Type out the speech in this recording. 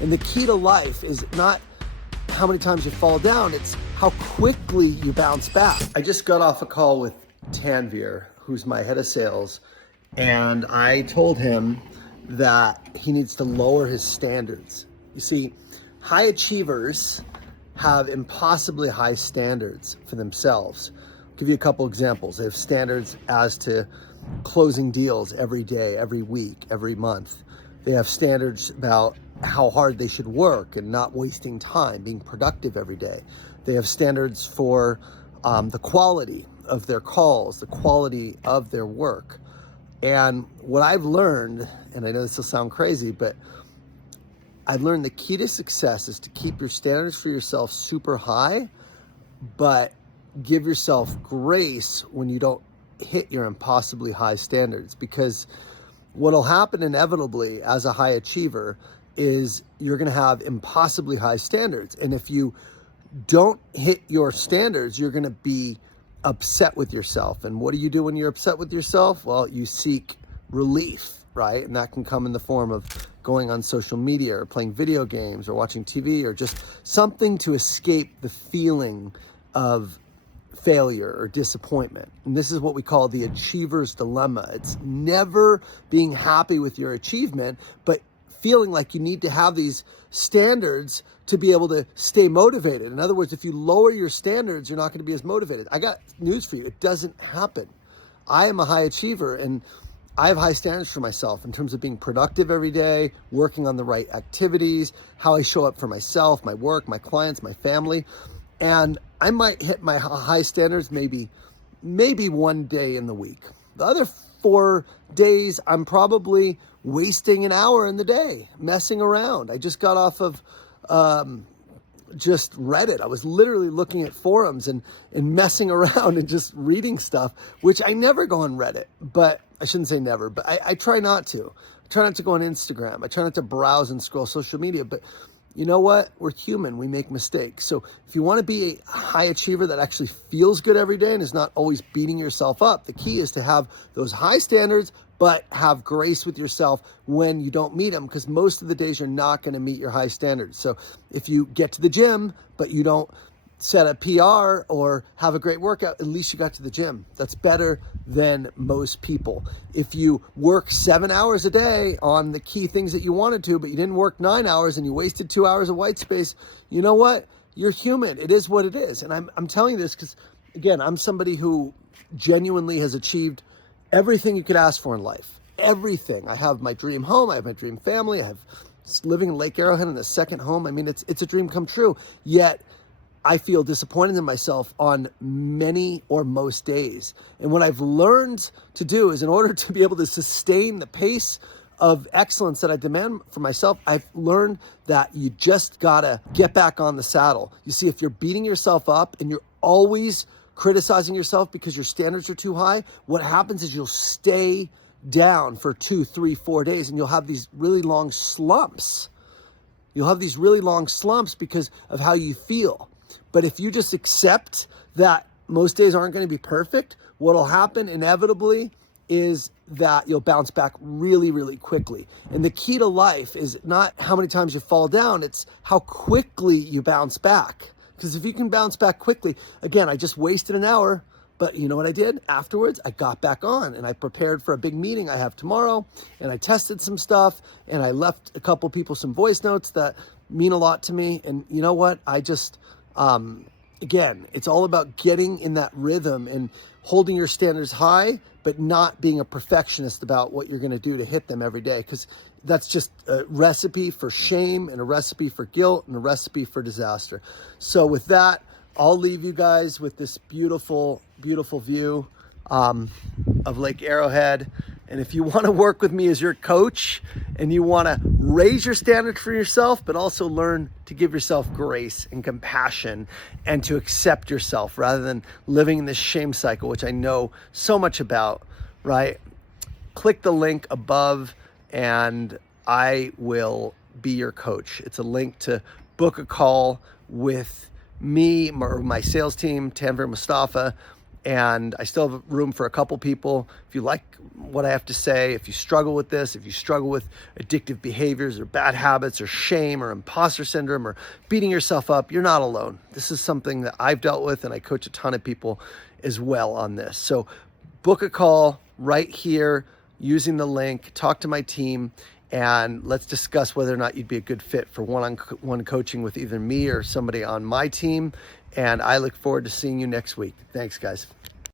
And the key to life is not how many times you fall down, it's how quickly you bounce back. I just got off a call with Tanvir, who's my head of sales, and I told him that he needs to lower his standards. You see, high achievers have impossibly high standards for themselves. I'll give you a couple examples. They have standards as to closing deals every day, every week, every month. They have standards about how hard they should work and not wasting time, being productive every day. They have standards for the quality of their calls, the quality of their work. And what I've learned, and I know this will sound crazy, but I've learned the key to success is to keep your standards for yourself super high, but give yourself grace when you don't hit your impossibly high standards. Because what'll happen inevitably as a high achiever is you're going to have impossibly high standards. And if you don't hit your standards, you're going to be upset with yourself. And what do you do when you're upset with yourself? Well, you seek relief, right? And that can come in the form of going on social media or playing video games or watching TV or just something to escape the feeling of failure or disappointment. And this is what we call the achiever's dilemma. It's never being happy with your achievement, but feeling like you need to have these standards to be able to stay motivated. In other words, if you lower your standards, you're not going to be as motivated. I got news for you. It doesn't happen. I am a high achiever and I have high standards for myself in terms of being productive every day, working on the right activities, how I show up for myself, my work, my clients, my family. And I might hit my high standards maybe one day in the week. The other 4 days, I'm probably wasting an hour in the day, messing around. I just got off of just Reddit. I was literally looking at forums and messing around and just reading stuff, which I never go on Reddit, but I shouldn't say never, but I try not to. I try not to go on Instagram. I try not to browse and scroll social media, but you know what? We're human. We make mistakes. So if you want to be a high achiever that actually feels good every day and is not always beating yourself up, the key is to have those high standards, but have grace with yourself when you don't meet them, because most of the days you're not going to meet your high standards. So if you get to the gym, but you don't set a PR or have a great workout, at least you got to the gym. That's better than most people. If you work 7 hours a day on the key things that you wanted to, but you didn't work 9 hours and you wasted 2 hours of white space, you know what? You're human. It is what it is. And I'm telling you this because, again, I'm somebody who genuinely has achieved everything you could ask for in life. Everything. I have my dream home. I have my dream family. I have living in Lake Arrowhead in a second home. I mean, it's a dream come true. Yet I feel disappointed in myself on many or most days. And what I've learned to do is, in order to be able to sustain the pace of excellence that I demand for myself, I've learned that you just gotta get back on the saddle. You see, if you're beating yourself up and you're always criticizing yourself because your standards are too high, what happens is you'll stay down for 2, 3, 4 days and you'll have these really long slumps. You'll have these really long slumps because of how you feel. But if you just accept that most days aren't going to be perfect, what'll happen inevitably is that you'll bounce back really, really quickly. And the key to life is not how many times you fall down, it's how quickly you bounce back. Because if you can bounce back quickly, again, I just wasted an hour, but you know what I did? Afterwards, I got back on and I prepared for a big meeting I have tomorrow, and I tested some stuff, and I left a couple people some voice notes that mean a lot to me. And you know what? I just, again, it's all about getting in that rhythm and holding your standards high, but not being a perfectionist about what you're going to do to hit them every day, because that's just a recipe for shame and a recipe for guilt and a recipe for disaster. So with that, I'll leave you guys with this beautiful, beautiful view of Lake Arrowhead. And if you want to work with me as your coach and you want to raise your standard for yourself, but also learn to give yourself grace and compassion and to accept yourself rather than living in this shame cycle, which I know so much about, right? Click the link above and I will be your coach. It's a link to book a call with me or my sales team, Tanvir Mustafa, and I still have room for a couple people. If you like what I have to say, if you struggle with this, if you struggle with addictive behaviors or bad habits or shame or imposter syndrome or beating yourself up, you're not alone. This is something that I've dealt with, and I coach a ton of people as well on this. So book a call right here using the link, talk to my team, and let's discuss whether or not you'd be a good fit for one-on-one coaching with either me or somebody on my team. And I look forward to seeing you next week. Thanks, guys.